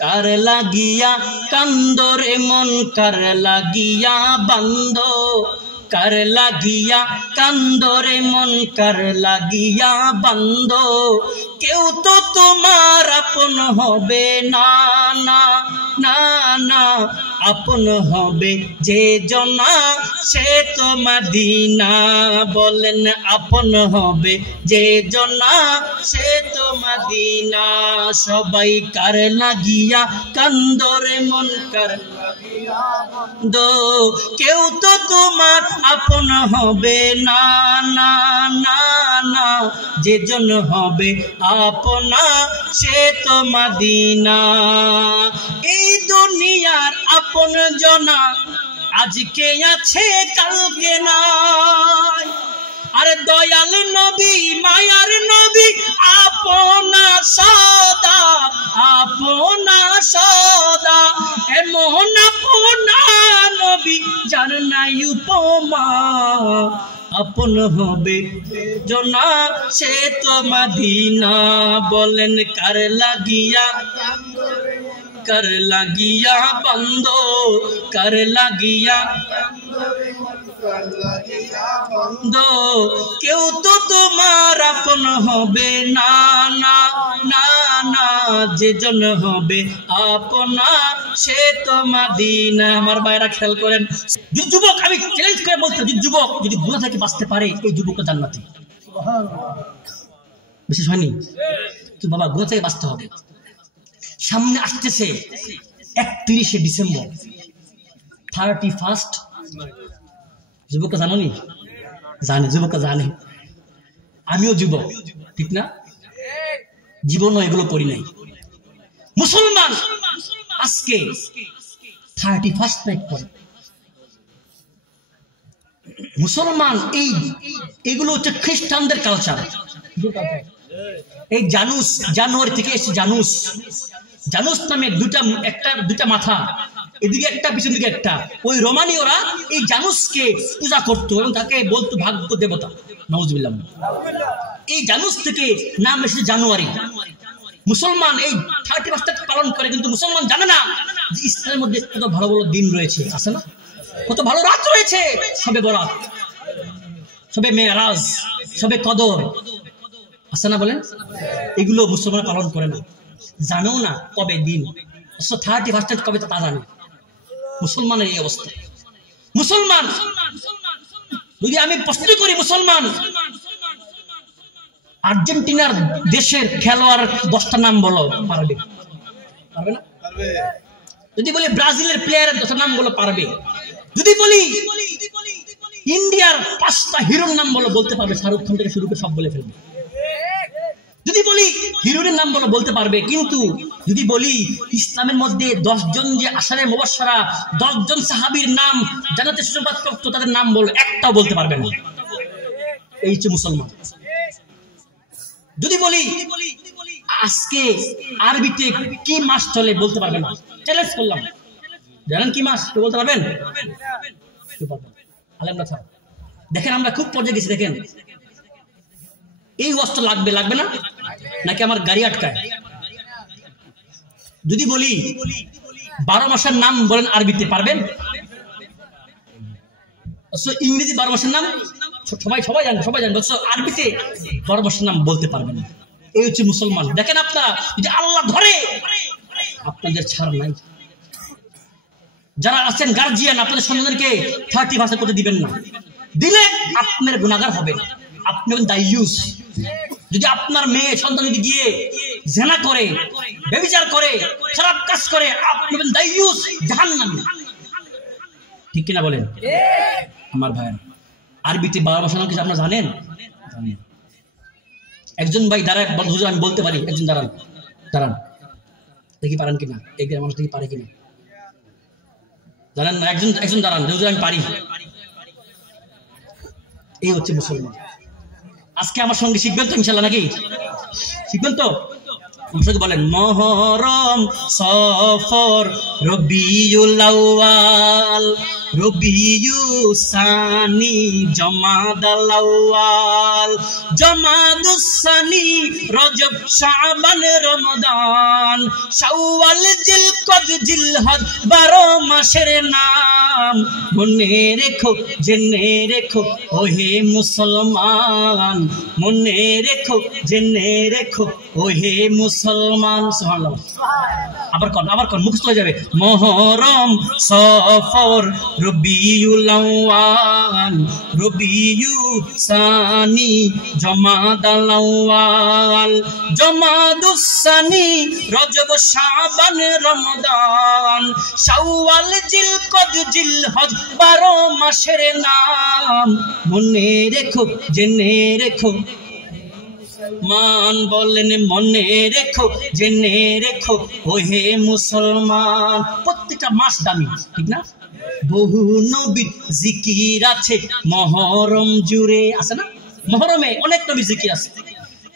কার লাগিয়া কান্দরে মন কার লাগিয়া বান্দ কার লাগিয়া কান্দরে মন কার লাগিয়া বান্দ কেউ তো তোমার আপন হবে না না না না আপন হবে যে জনা সে তো মদিনা বলেন আপন হবে যে জনা সে তো মদিনা সবাই কার লাগিয়া কান্দরে মন কার দো কেউ তো তোমার আপন হবে না না না না যে জন হবে আপনা সে তো মদিনা এই দুনিয়ার আপন জনা আজকে আছে কালকে নাই আরে দয়াল নবী মায়ার নবী আপনা সদা এমন আপনা নবী যার নাই উপমা আপন হবে জনা সে তো মদিনা বলেন কার লাগিয়া বন্ধ কার লাগিয়া বন্ধ কেউ তো তোমার আপন হবে না না না না যে জন হবে আপনা সে তো মদিনা আমার ভাইরা খেয়াল করেন যুবক আমি চ্যালেঞ্জ করে বলতে যুবক যদি গুনাহ থেকে বাঁচতে পারে এই যুবকটা জান্নাতি বিশেষ হয়নি তো বাবা গুনাহ থেকে বাঁচতে হবে সামনে আসতেছে 31শে ডিসেম্বর 31st যুবক জানোনি জানে যুবক জানে আমিও যুবক ঠিক না জীবনও এগুলো করি নাই মুসলমান আজকে 31st নাইট পরে মুসলমান এইগুলো হচ্ছে খ্রিস্টানদের কালচার এই জানুয়ারি থেকে এসে জানুস নামে দুটা মাথা এদিকে একটা পিছন দিকে একটা ওই রোমানীয়রা এই জানুসকে পূজা করতো এবং তাকে বলতো ভাগ্য দেবতা নাউজুবিল্লাহ এই জানুস থেকে নাম এসেছে জানুয়ারি মুসলমান এই 31st পালন করে কিন্তু মুসলমান জানে না যে ইসলামের মধ্যে কত ভালো ভালো দিন রয়েছে আছে না কত ভালো রাত রয়েছে সবে বরাত সবে মেরাজ সবে কদর আছে না বলেন এগুলো মুসলমান পালন করে না জানেও না কবে দিন 31st কবে তা জানে মুসলমানের এই অবস্থা মুসলমান যদি আমি প্রশ্ন করি মুসলমান আর্জেন্টিনার দেশের খেলোয়াড় 10টা নাম বলো পারবে না যদি বলি ব্রাজিলের প্লেয়ারের 10টা নাম বলো পারবে যদি বলি ইন্ডিয়ার 5টা হিরোর নাম বলো বলতে পারবে শাহরুখ খান থেকে শুরু করে সব বলে ফেলবে যদি বলি হিরোইনের নাম বলো বলতে পারবে কিন্তু যদি বলি ইসলামের মধ্যে 10 জন যে আশারে মুবাশশারা 10 জন সাহাবীর নাম জান্নাতে সুসংবাদপ্রাপ্ত তাদের নাম বলো একটাও বলতে পারবে না এই হচ্ছে মুসলমান যদি বলি আজকে আরবিতে কি মাস চলে বলতে পারবে না চ্যালেঞ্জ করলাম জানেন কি মাস তো বলতে পারবেন আলহামদুলিল্লাহ দেখেন আমরা খুব পর্যায়ে গেছি দেখেন এই ওয়াজটা লাগবে না নাকি আমার গাড়ি আটকায় যদি বলি 12 মাসের নাম বলেন আরবিতে পারবেন ইংরেজি 12 মাসের নাম সবাই জানেন আরবিতে 12 মাসের নাম বলতে পারবেন না এই হচ্ছে মুসলমান দেখেন আপনারা যদি আল্লাহ ধরে আপনাদের ছাড় নাই যারা আছেন গার্জিয়ান আপনাদের সন্তানদেরকে 31st করতে দিবেন না দিলে আপনার গুনাহগার হবে আপনি দায়ুস যদি আপনার মেয়ে সন্তান যদি গিয়ে জিনা করে ব্যভিচার করে খারাপ কাজ করে আপনি দায়ুস জাহান্নামী ঠিক কিনা বলেন আমার ভাইরা আরবিতে 12 মাসের নাম কি আপনারা জানেন একজন ভাই দাঁড়ায় হুজুর আমি বলতে পারি একজন দাঁড়ান দেখি পারেন কিনা এই গ্রামের মানুষ দেখি পারে কিনা জানেন না একজন দাঁড়ান হুজুর আমি পারি এই হচ্ছে মুসলমান আজকে আমার সঙ্গে শিখবেন তো ইনশাআল্লাহ নাকি শিখবেন তো বলেন মুহররম, সফর, রবিউল আউয়াল, রবিউ সানি, জমাদাল আউয়াল, জমাদুস সানি, রজব, শাবান, রমজান, শাওয়াল, জিলকদ, জিলহজ, 12 মাসের নাম। মনে রেখো, জেনে রেখো ওহে মুসলমান, মনে রেখো, জেনে রেখো ওহে মুসলমান। সুবহানাল্লাহ। আবার কোন মুখস্থ হয়ে যাবে। মুহররম, সফর, রবিউল আউয়াল, রবিউ সানি, জমাদাল আউয়াল, জমাদুস সানি, রজব, শাবান, রমজান, শাওয়াল, জিলকদ, জিলহজ, 12 মাসের নাম। মনে রেখো, জেনে রেখো। মান বলেন মনে রেখো, জেনে রেখো ওহে মুসলমান। প্রত্যেকটা মাস দামি, ঠিক না? বহু নবীর জিকির আছে মুহররম জুড়ে, আছে না? মুহররমে অনেক নবীর জিকির আছে।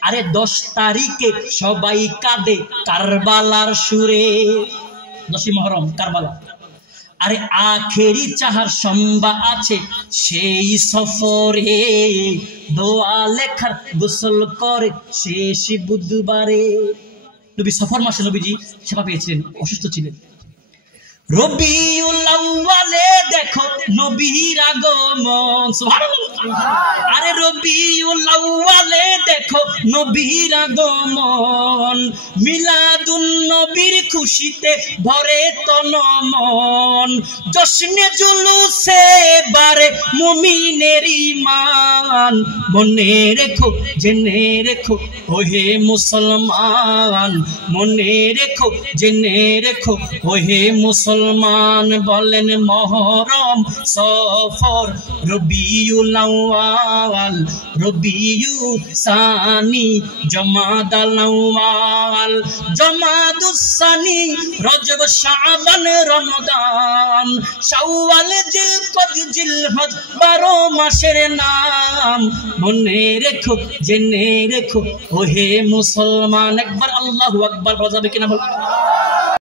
আরে 10 তারিখে সবাই কাঁদে কারবালার সুরে। 10ই মুহররম, কারবালা। আরে আখেরি চাহার সম্ভা আছে সেই সফরে, দোয়া লেখার গোসল করে শেষ বুধবারে। নবী সফর মাসে নবীজি সেবা পেয়েছিলেন, অসুস্থ ছিলেন। রবিউল আউয়ালে দেখো নবীর আগমন। সুবহানাল্লাহ। আরে রবিউল আউয়ালে দেখো নবীর আগমন, মিলাদুন নবীর খুশিতে ভরে তন মন, জশ্নে জুলুসে বারে মুমিনের ঈমান। মনে রেখো, জেনে রেখো ওহে মুসলমান, মনে রেখো, জেনে রেখো ওহে মুসলমান। বলেন মুহররম, সফর, রবিউল আউয়াল, রবিউ সানি, জমাদাল আউয়াল, জমাদুস সানি, রজব, শাবান, রমজান, শাওয়াল, জিলকদ, জিলহজ, 12 মাসের নাম। মনে রেখো, জেনে রেখো ওহে মুসলমান। একবার আল্লাহু আকবার বলা যাবে কিনা বল?